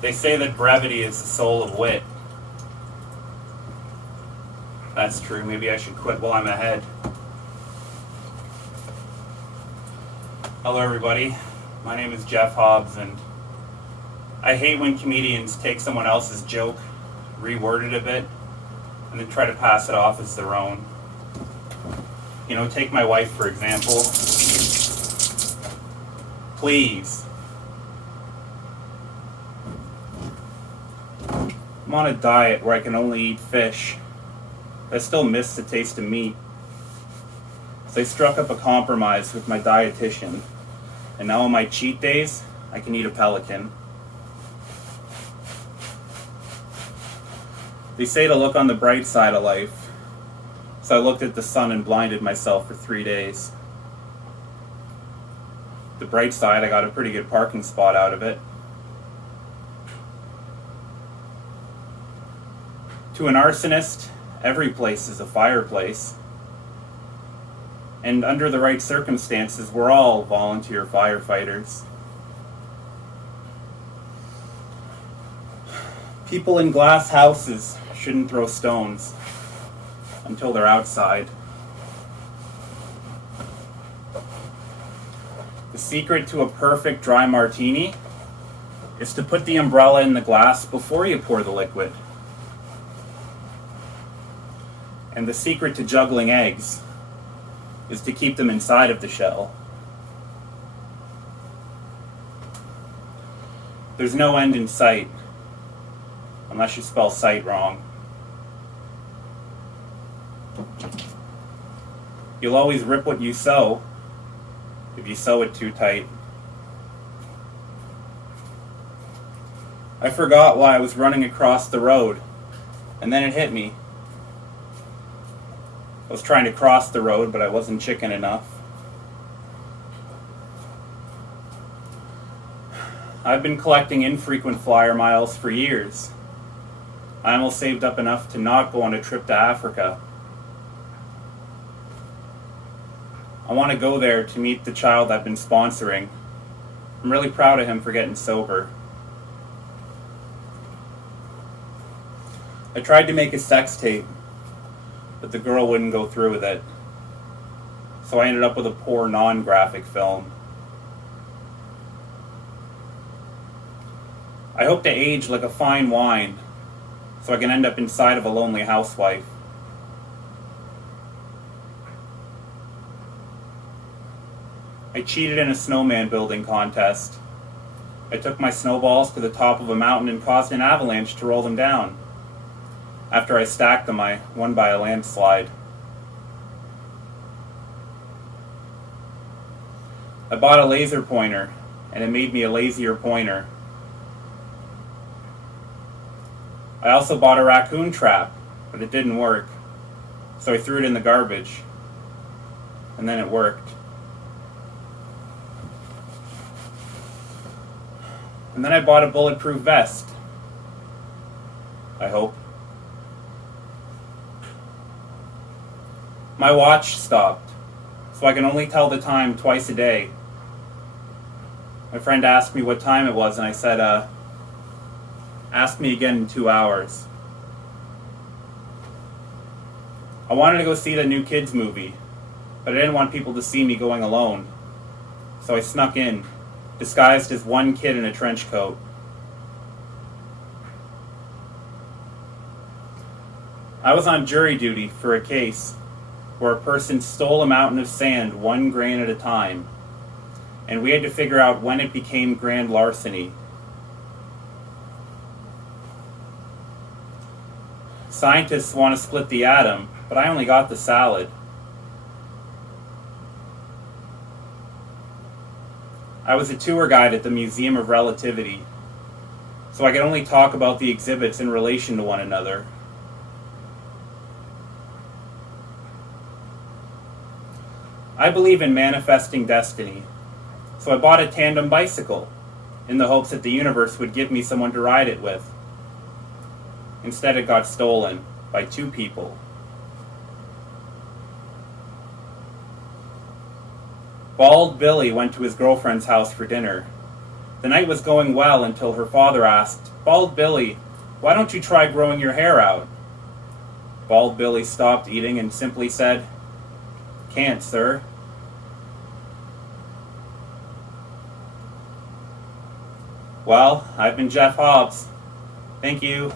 They say that brevity is the soul of wit. That's true. Maybe I should quit while I'm ahead. Hello, everybody. My name is Jeff Hobbs, and I hate when comedians take someone else's joke, reword it a bit, and then try to pass it off as their own. You know, take my wife, for example. Please. I'm on a diet where I can only eat fish. I still miss the taste of meat. So I struck up a compromise with my dietitian, and now on my cheat days, I can eat a pelican. They say to look on the bright side of life, so I looked at the sun and blinded myself for 3 days. The bright side, I got a pretty good parking spot out of it. To an arsonist, every place is a fireplace. And under the right circumstances, we're all volunteer firefighters. People in glass houses shouldn't throw stones until they're outside. The secret to a perfect dry martini is to put the umbrella in the glass before you pour the liquid. And the secret to juggling eggs is to keep them inside of the shell. There's no end in sight, unless you spell sight wrong. You'll always rip what you sew if you sew it too tight. I forgot why I was running across the road, and then it hit me. I was trying to cross the road, but I wasn't chicken enough. I've been collecting infrequent flyer miles for years. I almost saved up enough to not go on a trip to Africa. I want to go there to meet the child I've been sponsoring. I'm really proud of him for getting sober. I tried to make a sex tape, but the girl wouldn't go through with it. So I ended up with a poor non-graphic film. I hope to age like a fine wine, so I can end up inside of a lonely housewife. I cheated in a snowman building contest. I took my snowballs to the top of a mountain and caused an avalanche to roll them down. After I stacked them, I won by a landslide. I bought a laser pointer, and it made me a lazier pointer. I also bought a raccoon trap, but it didn't work, so I threw it in the garbage, and then it worked. And then I bought a bulletproof vest. I hope. My watch stopped, so I can only tell the time twice a day. My friend asked me what time it was, and I said, ask me again in 2 hours. I wanted to go see the new kids movie, but I didn't want people to see me going alone. So I snuck in, disguised as one kid in a trench coat. I was on jury duty for a case where a person stole a mountain of sand 1 grain at a time, and we had to figure out when it became grand larceny. Scientists want to split the atom, but I only got the salad. I was a tour guide at the Museum of Relativity, so I could only talk about the exhibits in relation to one another. I believe in manifesting destiny, so I bought a tandem bicycle in the hopes that the universe would give me someone to ride it with. Instead, it got stolen by 2 people. Bald Billy went to his girlfriend's house for dinner. The night was going well until her father asked, "Bald Billy, why don't you try growing your hair out?" Bald Billy stopped eating and simply said, "Can't, sir." Well, I've been Jeff Hobbs. Thank you.